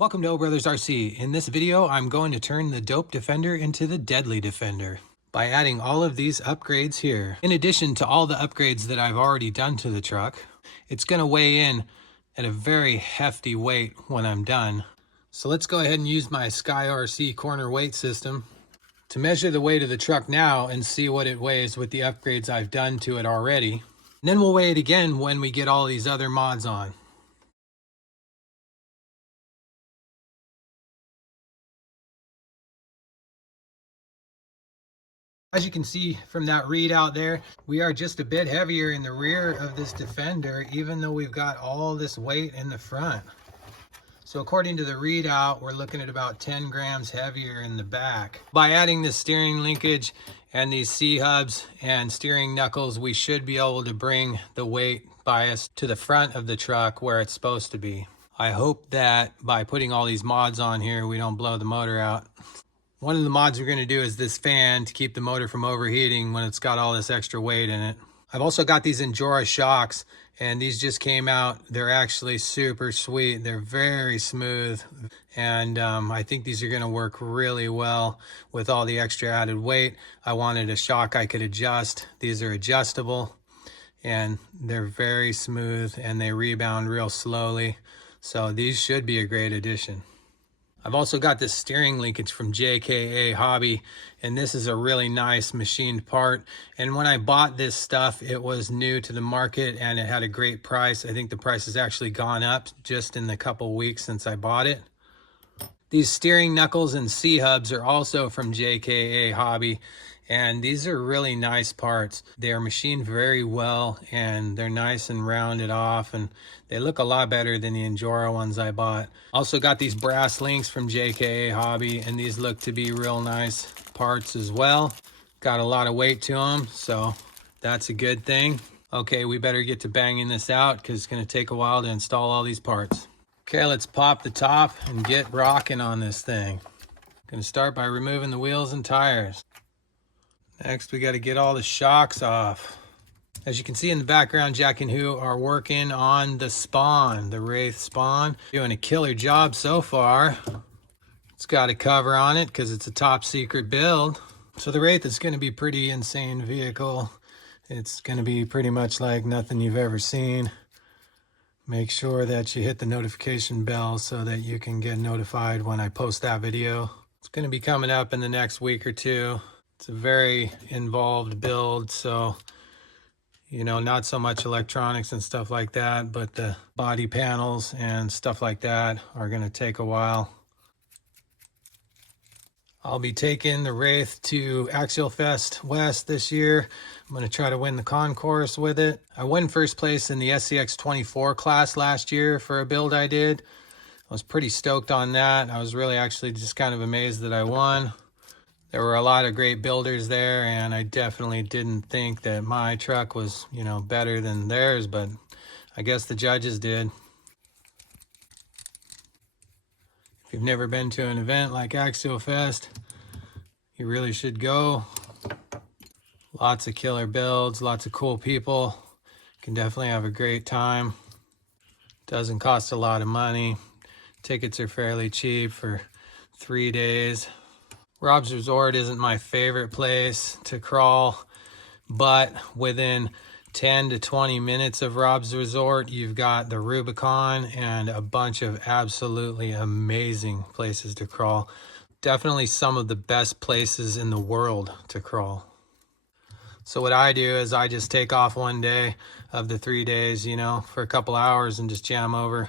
Welcome to O Brothers RC. In this video, I'm going to turn the Dope Defender into the Deadly Defender by adding all of these upgrades here. In addition to all the upgrades that I've already done to the truck, it's going to weigh in at a very hefty weight when I'm done. So let's go ahead and use my Sky RC corner weight system to measure the weight of the truck now and see what it weighs with the upgrades I've done to it already. And then we'll weigh it again when we get all these other mods on. As you can see from that readout there, we are just a bit heavier in the rear of this Defender, even though we've got all this weight in the front. So according to the readout, we're looking at about 10 grams heavier in the back. By adding the steering linkage and these C-hubs and steering knuckles, we should be able to bring the weight bias to the front of the truck where it's supposed to be. I hope that by putting all these mods on here, we don't blow the motor out. One of the mods we're going to do is this fan to keep the motor from overheating when it's got all this extra weight in it. I've also got these Endura shocks, and these just came out. They're actually super sweet. They're very smooth, and I think these are going to work really well with all the extra added weight. I wanted a shock I could adjust. These are adjustable, and they're very smooth, and they rebound real slowly. So these should be a great addition. I've also got this steering linkage from JKA Hobby, and this is a really nice machined part. And when I bought this stuff, it was new to the market and it had a great price. I think the price has actually gone up just in the couple weeks since I bought it. These steering knuckles and C-hubs are also from JKA Hobby, and these are really nice parts. They are machined very well, and they're nice and rounded off, and they look a lot better than the Endura ones I bought. Also got these brass links from JKA Hobby, and these look to be real nice parts as well. Got a lot of weight to them, so that's a good thing. Okay, we better get to banging this out because it's going to take a while to install all these parts. Okay, let's pop the top and get rocking on this thing. Gonna start by removing the wheels and tires. Next, we got to get all the shocks off. As you can see in the background, Jack and Who are working on the spawn, the Wraith spawn. Doing a killer job so far. It's got a cover on it because it's a top secret build. So the Wraith is going to be a pretty insane vehicle. It's going to be pretty much like nothing you've ever seen. Make sure that you hit the notification bell so that you can get notified when I post that video. It's going to be coming up in the next week or two. It's a very involved build, so, you know, not so much electronics and stuff like that, but the body panels and stuff like that are going to take a while. I'll be taking the Wraith to Axial Fest West this year. I'm going to try to win the concourse with it. I won first place in the SCX24 class last year for a build I did. I was pretty stoked on that. I was really actually just kind of amazed that I won. There were a lot of great builders there, and I definitely didn't think that my truck was, you know, better than theirs, but I guess the judges did. If you've never been to an event like Axial Fest, you really should go. Lots of killer builds, lots of cool people. You can definitely have a great time. Doesn't cost a lot of money. Tickets are fairly cheap for 3 days. Rob's Resort isn't my favorite place to crawl, but within 10 to 20 minutes of Rob's Resort, you've got the Rubicon and a bunch of absolutely amazing places to crawl. Definitely some of the best places in the world to crawl. So what I do is I just take off one day of the 3 days, you know, for a couple hours and just jam over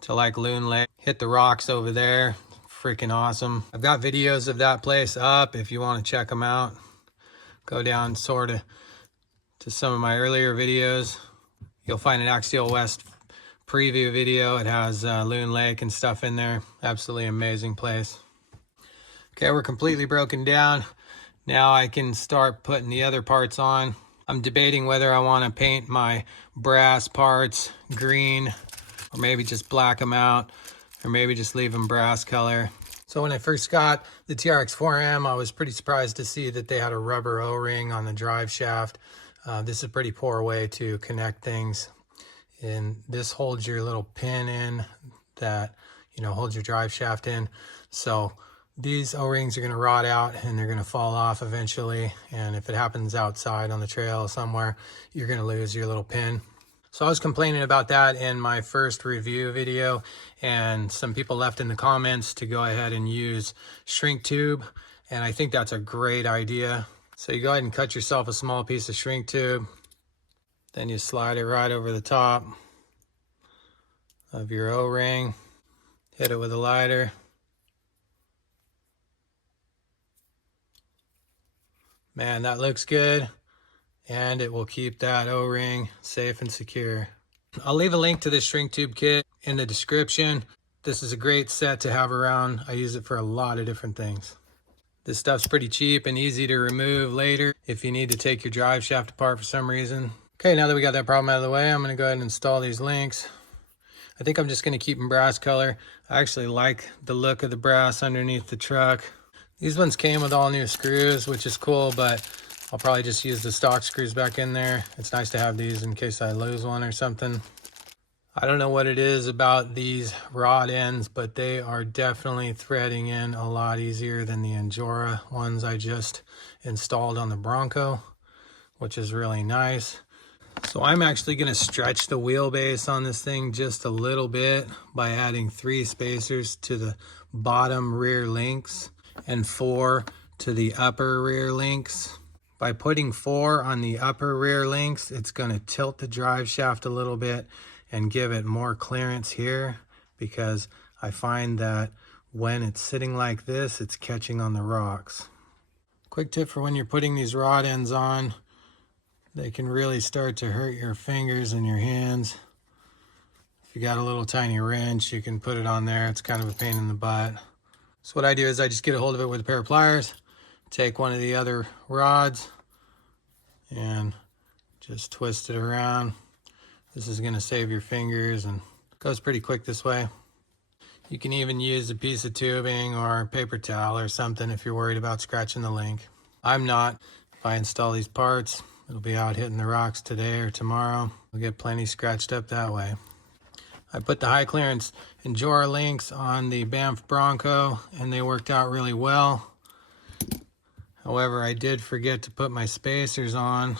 to like Loon Lake, hit the rocks over there. Freaking awesome. I've got videos of that place up if you want to check them out. Go down sort of to some of my earlier videos. You'll find an Axial West preview video. It has Loon Lake and stuff in there. Absolutely amazing place. Okay, we're completely broken down. Now I can start putting the other parts on. I'm debating whether I want to paint my brass parts green or maybe just black them out, or maybe just leave them brass color. So when I first got the Trx4m, I was pretty surprised to see that they had a rubber O-ring on the drive shaft. This is a pretty poor way to connect things. And this holds your little pin in that you know, hold your drive shaft in. So these O-rings are going to rot out and they're going to fall off eventually. And if it happens outside on the trail somewhere, you're going to lose your little pin. So I was complaining about that in my first review video, and some people left in the comments to go ahead and use shrink tube. And I think that's a great idea. So you go ahead and cut yourself a small piece of shrink tube. Then you slide it right over the top of your O-ring. Hit it with a lighter. Man, that looks good. And it will keep that O-ring safe and secure. I'll leave a link to this shrink tube kit in the description. This is a great set to have around. I use it for a lot of different things. This stuff's pretty cheap and easy to remove later if you need to take your drive shaft apart for some reason. Okay, now that we got that problem out of the way, I'm gonna go ahead and install these links. I think I'm just gonna keep them brass color. I actually like the look of the brass underneath the truck. These ones came with all new screws, which is cool, but I'll probably just use the stock screws back in there. It's nice to have these in case I lose one or something. I don't know what it is about these rod ends, but they are definitely threading in a lot easier than the Angora ones I just installed on the Bronco, which is really nice. So I'm actually going to stretch the wheelbase on this thing just a little bit by adding 3 spacers to the bottom rear links and 4 to the upper rear links. By putting 4 on the upper rear links, it's going to tilt the drive shaft a little bit and give it more clearance here, because I find that when it's sitting like this, it's catching on the rocks. Quick tip for when you're putting these rod ends on, they can really start to hurt your fingers and your hands. If you got a little tiny wrench, you can put it on there. It's kind of a pain in the butt. So what I do is I just get a hold of it with a pair of pliers, take one of the other rods and just twist it around. This is going to save your fingers and goes pretty quick this way. You can even use a piece of tubing or a paper towel or something if you're worried about scratching the link. I'm not. If I install these parts, it'll be out hitting the rocks today or tomorrow. We'll get plenty scratched up that way. I put the high clearance Angora links on the Banff Bronco and they worked out really well. However, I did forget to put my spacers on,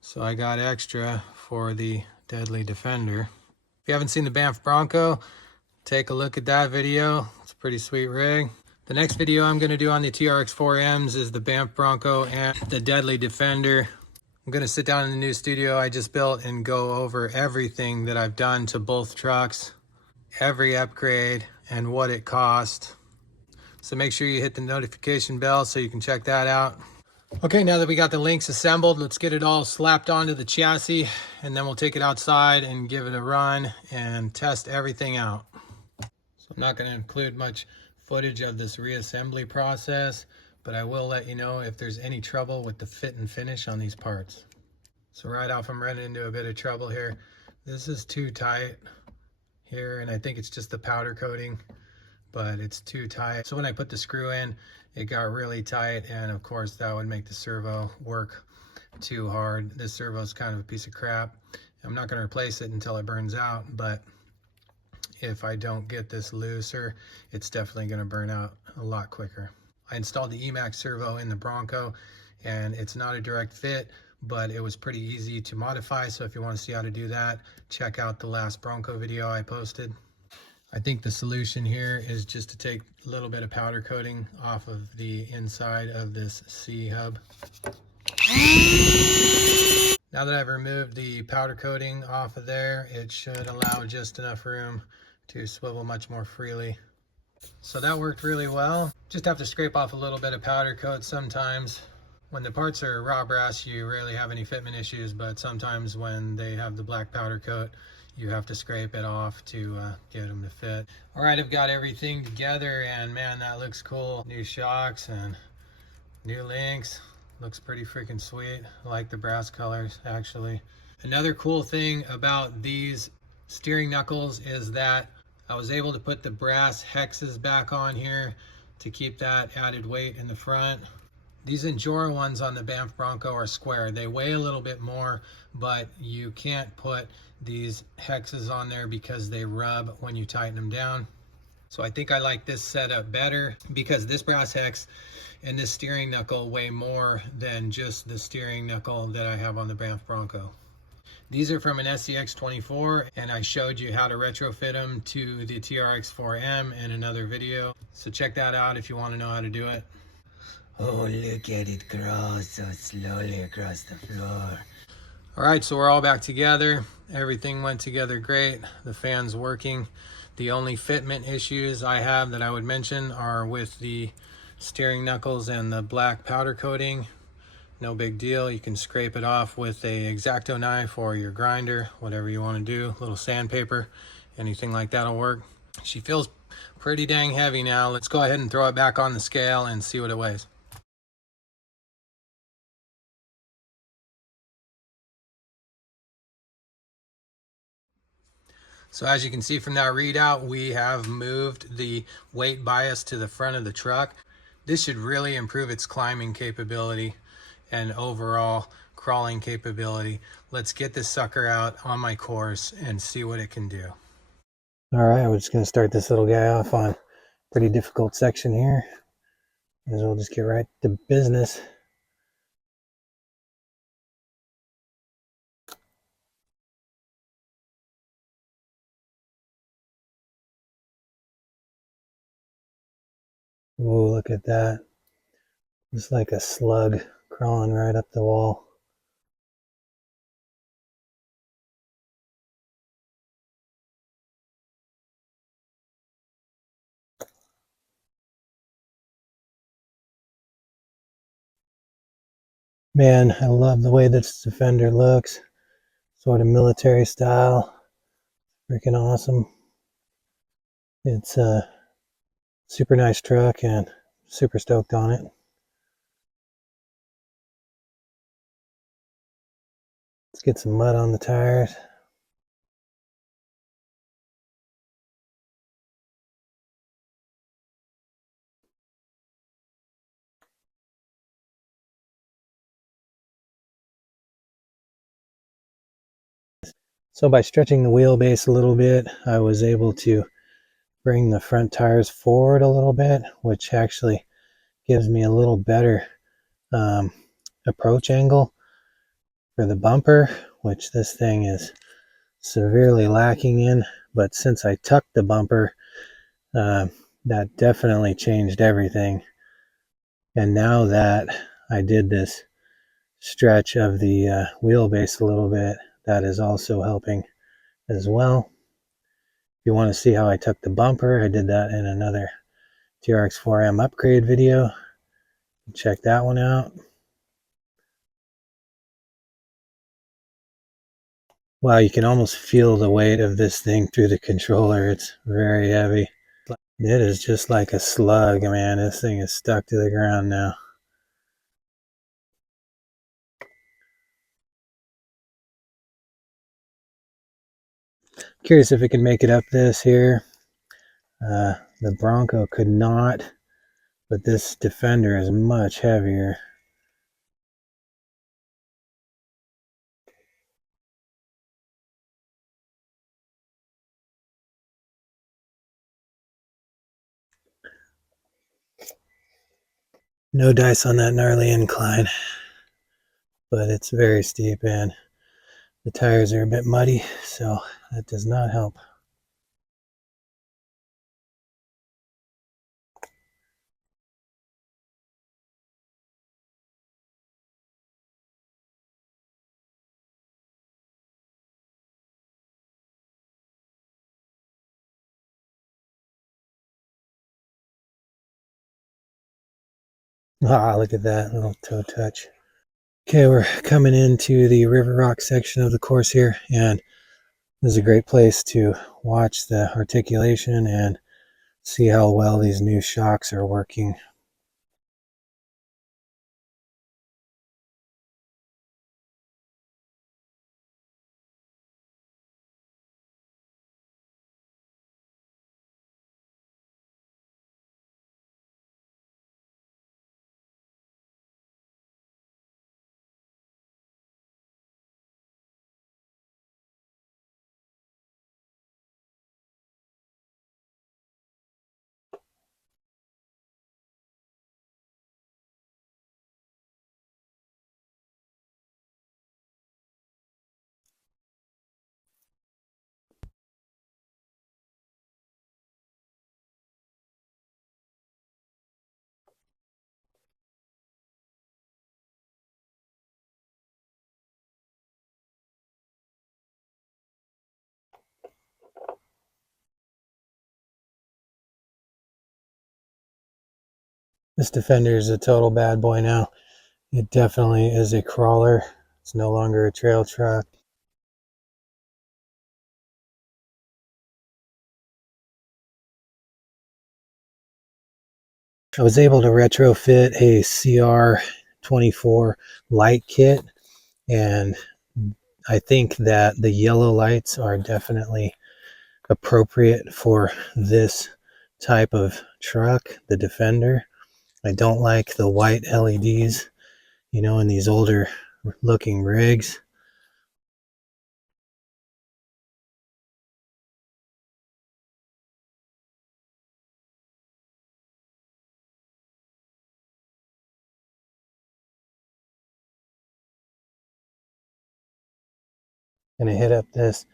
so I got extra for the Deadly Defender. If you haven't seen the Banff Bronco, take a look at that video. It's a pretty sweet rig. The next video I'm going to do on the Trx4Ms is the Banff Bronco and the Deadly Defender. I'm going to sit down in the new studio I just built and go over everything that I've done to both trucks, every upgrade, and what it cost. So make sure you hit the notification bell so you can check that out. Okay, now that we got the links assembled, let's get it all slapped onto the chassis, and then we'll take it outside and give it a run and test everything out. So I'm not going to include much footage of this reassembly process, but I will let you know if there's any trouble with the fit and finish on these parts. So right off, I'm running into a bit of trouble here. This is too tight here, and I think it's just the powder coating, but it's too tight. So when I put the screw in, it got really tight, and of course that would make the servo work too hard. This servo is kind of a piece of crap. I'm not going to replace it until it burns out, but if I don't get this looser, it's definitely going to burn out a lot quicker. I installed the maxx servo in the Bronco, and it's not a direct fit, but it was pretty easy to modify. So if you want to see how to do that, check out the last Bronco video I posted. I think the solution here is just to take a little bit of powder coating off of the inside of this C-hub. Now that I've removed the powder coating off of there, it should allow just enough room to swivel much more freely. So that worked really well. Just have to scrape off a little bit of powder coat sometimes. When the parts are raw brass, you rarely have any fitment issues, but sometimes when they have the black powder coat, you have to scrape it off to get them to fit. All right, I've got everything together, and man, that looks cool. New shocks and new links. Looks pretty freaking sweet. I like the brass colors, actually. Another cool thing about these steering knuckles is that I was able to put the brass hexes back on here to keep that added weight in the front. These Endura ones on the Banff Bronco are square. They weigh a little bit more, but you can't put these hexes on there because they rub when you tighten them down. So I think I like this setup better because this brass hex and this steering knuckle weigh more than just the steering knuckle that I have on the Banff Bronco. These are from an SCX24, and I showed you how to retrofit them to the Trx4m in another video. So check that out if you want to know how to do it. Oh, look at it cross so slowly across the floor. All right, so we're all back together. Everything went together great. The fan's working. The only fitment issues I have that I would mention are with the steering knuckles and the black powder coating. No big deal. You can scrape it off with a X-Acto knife or your grinder, whatever you want to do. A little sandpaper, anything like that'll work. She feels pretty dang heavy now. Let's go ahead and throw it back on the scale and see what it weighs. So as you can see from that readout, we have moved the weight bias to the front of the truck. This should really improve its climbing capability and overall crawling capability. Let's get this sucker out on my course and see what it can do. All right, we're just going to start this little guy off on a pretty difficult section here. As we'll just get right to business. Ooh, look at that. It's like a slug crawling right up the wall. Man, I love the way this Defender looks. Sort of military style. Freaking awesome. It's a super nice truck and super stoked on it. Let's get some mud on the tires. So by stretching the wheelbase a little bit, I was able to bring the front tires forward a little bit, which actually gives me a little better approach angle for the bumper, which this thing is severely lacking in. But since I tucked the bumper, that definitely changed everything. And now that I did this stretch of the wheelbase a little bit, that is also helping as well. If you want to see how I tuck the bumper, I did that in another Trx4m upgrade video. Check that one out. Wow, you can almost feel the weight of this thing through the controller. It's very heavy. It is just like a slug, man. This thing is stuck to the ground now. Curious if it can make it up this here. The Bronco could not, but this Defender is much heavier. No dice on that gnarly incline, but it's very steep and the tires are a bit muddy, so that does not help. Ah, look at that little toe touch. Okay, we're coming into the River Rock section of the course here, and this is a great place to watch the articulation and see how well these new shocks are working. This Defender is a total bad boy now. It definitely is a crawler. It's no longer a trail truck. I was able to retrofit a CR24 light kit, and I think that the yellow lights are definitely appropriate for this type of truck, the Defender. I don't like the white LEDs, you know, in these older looking rigs. Gonna hit up this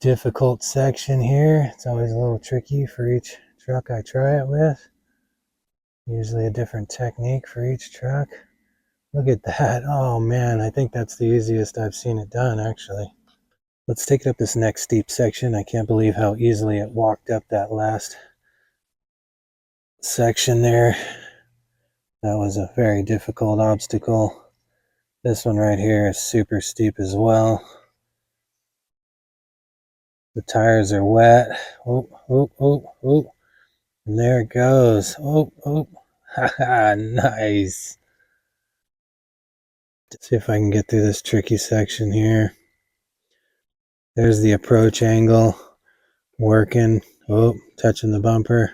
difficult section here. It's always a little tricky for each truck I try it with. Usually a different technique for each truck. Look at that. Oh man, I think that's the easiest I've seen it done actually. Let's take it up this next steep section. I can't believe how easily it walked up that last section there. That was a very difficult obstacle. This one right here is super steep as well. The tires are wet. Oh, oh, oh, oh. And there it goes. Oh, oh. Haha, nice. Let's see if I can get through this tricky section here. There's the approach angle. Working. Oh, touching the bumper.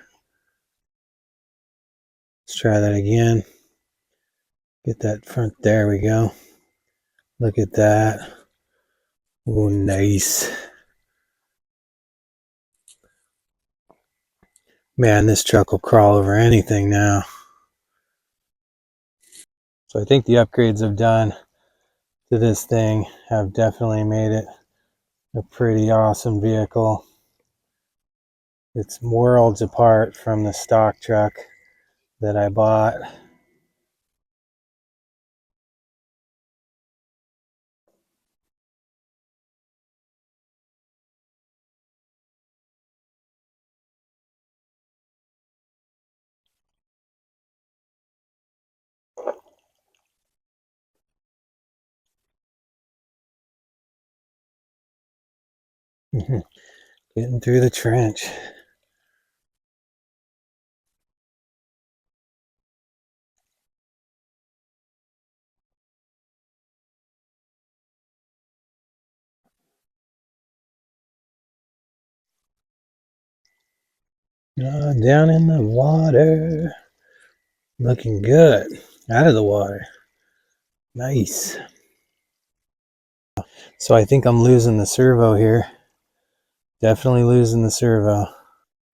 Let's try that again. Get that front. There we go. Look at that. Oh, nice. Man, this truck will crawl over anything now. So I think the upgrades I've done to this thing have definitely made it a pretty awesome vehicle. It's worlds apart from the stock truck that I bought. Getting through the trench. Down in the water. Looking good. Out of the water. Nice. So I think I'm losing the servo here. Definitely losing the servo.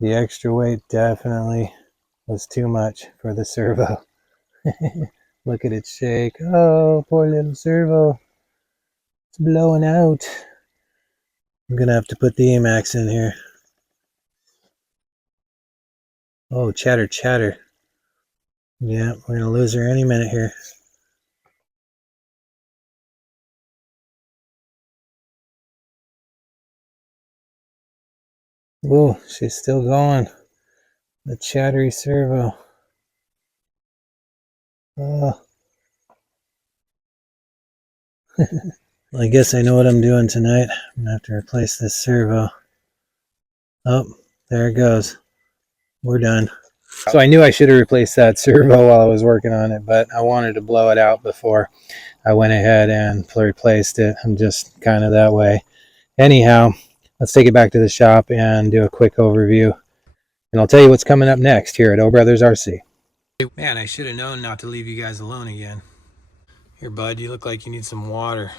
The extra weight definitely was too much for the servo. Look at it shake. Oh, poor little servo. It's blowing out. I'm gonna have to put the maxx in here. Oh, chatter, chatter. Yeah, we're gonna lose her any minute here. Whoa, she's still going. The chattery servo. Oh. Well, I guess I know what I'm doing tonight. I'm gonna have to replace this servo. Oh, there it goes. We're done. So I knew I should have replaced that servo while I was working on it, but I wanted to blow it out before I went ahead and replaced it. I'm just kind of that way. Anyhow, let's take it back to the shop and do a quick overview. And I'll tell you what's coming up next here at O Brothers RC. Man, I should have known not to leave you guys alone again. Here, bud, you look like you need some water.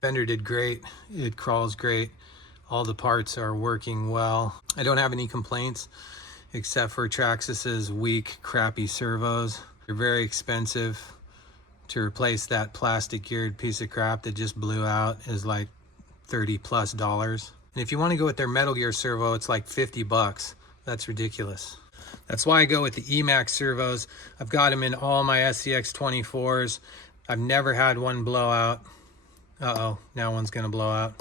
Fender did great. It crawls great. All the parts are working well. I don't have any complaints except for Trx's weak, crappy servos. They're very expensive. To replace that plastic geared piece of crap that just blew out is like $30+. And if you want to go with their Metal Gear servo, it's like 50 bucks. That's ridiculous. That's why I go with the maxx servos. I've got them in all my SCX24s. I've never had one blow out. Uh-oh, now one's gonna blow out.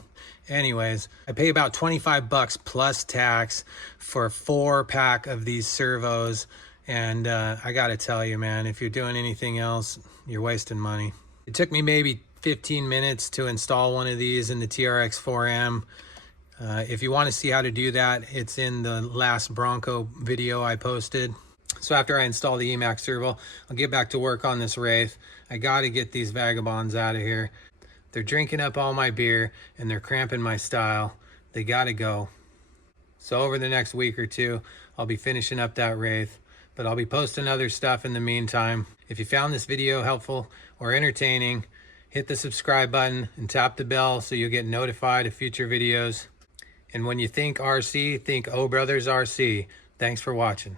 Anyways, I pay about 25 bucks plus tax for a 4-pack of these servos, And I gotta tell you, man, if you're doing anything else, you're wasting money. It took me maybe 15 minutes to install one of these in the Trx4m. If you want to see how to do that, it's in the last Bronco video I posted. So after I install the Emax servo, I'll get back to work on this Wraith. I got to get these vagabonds out of here. They're drinking up all my beer and they're cramping my style. They got to go. So over the next week or two, I'll be finishing up that Wraith, but I'll be posting other stuff in the meantime. If you found this video helpful or entertaining, hit the subscribe button and tap the bell so you'll get notified of future videos. And when you think RC, think O Brothers RC. Thanks for watching.